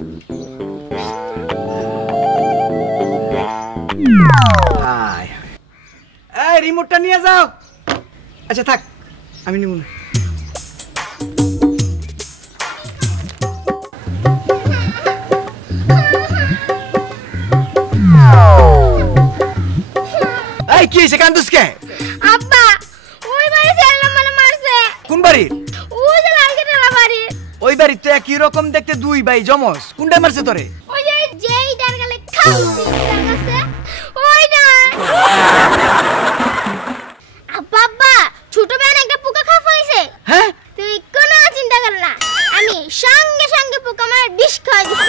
এই রিমোটটা নিয়ে যাও। আচ্ছা থাক, আমি নিব না। এই কি হইছে, কান্দুস কে? আব্বা ওই বাড়ি ছেলে মানে মারছে। কোন বাড়ি? ওই যে লালকেটলা বাড়ি। ওই বাড়ি তো একই রকম দেখতে, দুই ভাই জমজ। কোনটা মারছে তোরে? ওই যে যেই ডারগালে খাইছি তার কাছে ওই না। আব্বা আব্বা ছোট বেন একটা পোকা খা ফেলেছে। হ্যাঁ তুই কোনো চিন্তা কর না, আমি সঙ্গে সঙ্গে পোকা মার বিষ খাই দিছি।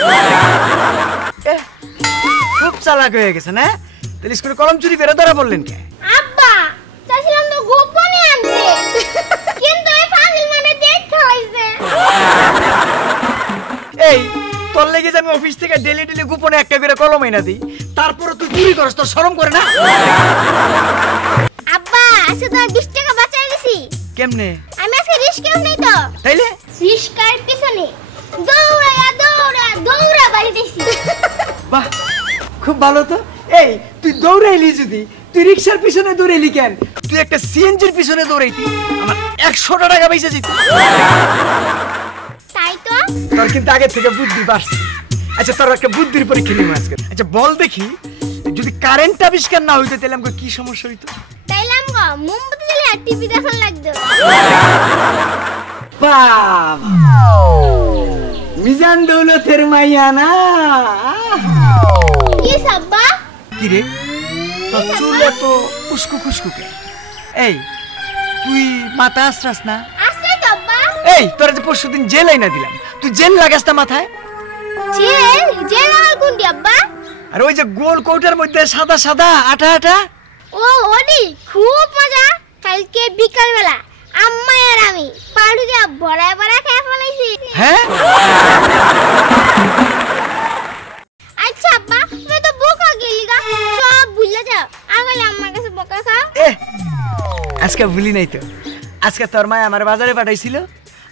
খুব চালাক হয়ে গেছে না? তাহলে স্কুলে কলম চুরি করে ধরা বললেন কে? আব্বা চাইছিলাম তো গোপনে আনতে, কিন্তু এই ফাজিল মানে দেখ খাইছে। এই তোর লেগে যে আমি অফিস থেকে ডেলি ডেলি গোপনে একটা করে কলম এনে দিই, তারপরে তুই চুরি করস, তোর শরম করে না? আব্বা আজকে তো 20 টাকা বাঁচাই দিছি। কেমনে? আমি আজকে রিস্কেও নেই তো, তাইলে রিস্কার পিছনে দৌড়া দৌড়া দৌড়া বাড়ি দিছি। বাহ, খুব ভালো তো। এই তুই দৌড়াইলি, যদি তুই রিক্সার পিছনে দৌড়াইলি কেন? তুই একটা সিএনজির পিছনে দৌড়াইতি, আমার 100 টাকা পয়সা দিত। তাই তো তোর কিন্তু আগে থেকে বুদ্ধি বাড়ছে। আচ্ছা তোর একটা বুদ্ধির পরীক্ষা নিব আজকে। আচ্ছা বল দেখি, যদি কারেন্ট আবিষ্কার না হইতো তাহলে আমাকে কি সমস্যা হইতো? তাইলাম গো মোমবাতি জ্বালিয়ে আর টিভি দেখার লাগতো। বাবা, মিজান দৌলতের মাইয়া না? কি সাব্বা? কি রে, তোর চুল এত খুশকু খুশকুকে? এই তুই মাথা আসরাস না? আসছে তো আব্বা। এই তোরা যে পরশুদিন জেল আইনা দিলাম, তুই জেল লাগাস না মাথায়? জেল জেল আমার কোনটি আব্বা? আর ওই যে গোল কৌটার মধ্যে সাদা সাদা আঠা আঠা, ও ওডি খুব মজা। কালকে বিকাল বেলা আম্মা আর আমি পাড়ুকে বড়া বড়া খেয়ে ফেলাইছি। হ্যাঁ আচ্ছা আব্বা তুমি তো বোকা গেলি গা, সব ভুলে যাও। আগলে আম্মার কাছে বোকা খাও। আজকে ভুলি নাই তো। আজকে তোর মা আমার বাজারে পাঠাইছিল,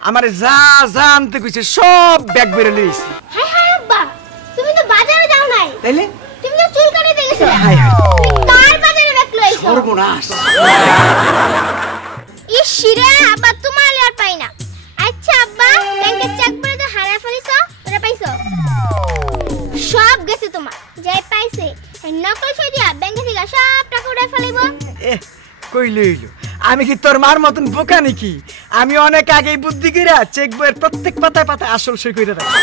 আমার যা যা আনতে কইছে সব ব্যাগ বের লইছি। হ্যাঁ হ্যাঁ আব্বা, তুমি তো বাজারে যাও নাই, তাইলে তুমি তো চুল কাটাতে গেছিলে। হাই হাই, তুমি কার বাজারে ব্যাগ লইছো? সর্বনাশ। ইশিরে আব্বা তোমার আর পাই না। আচ্ছা আব্বা ব্যাংকে চেক করে তো হারা ফেলিছো, ওরা পাইছো? সব গেছে তোমার, যাই পাইছে নকল সরিয়া ব্যাংকে থেকে সব টাকা উড়াই ফেলাইবো। কই লইলো? আমি কি তোর মার মতন বোকা নাকি? আমি অনেক আগেই বুদ্ধি কইরা চেক বইয়ের প্রত্যেক পাতায় পাতায় আসল সই কইরা রাখি।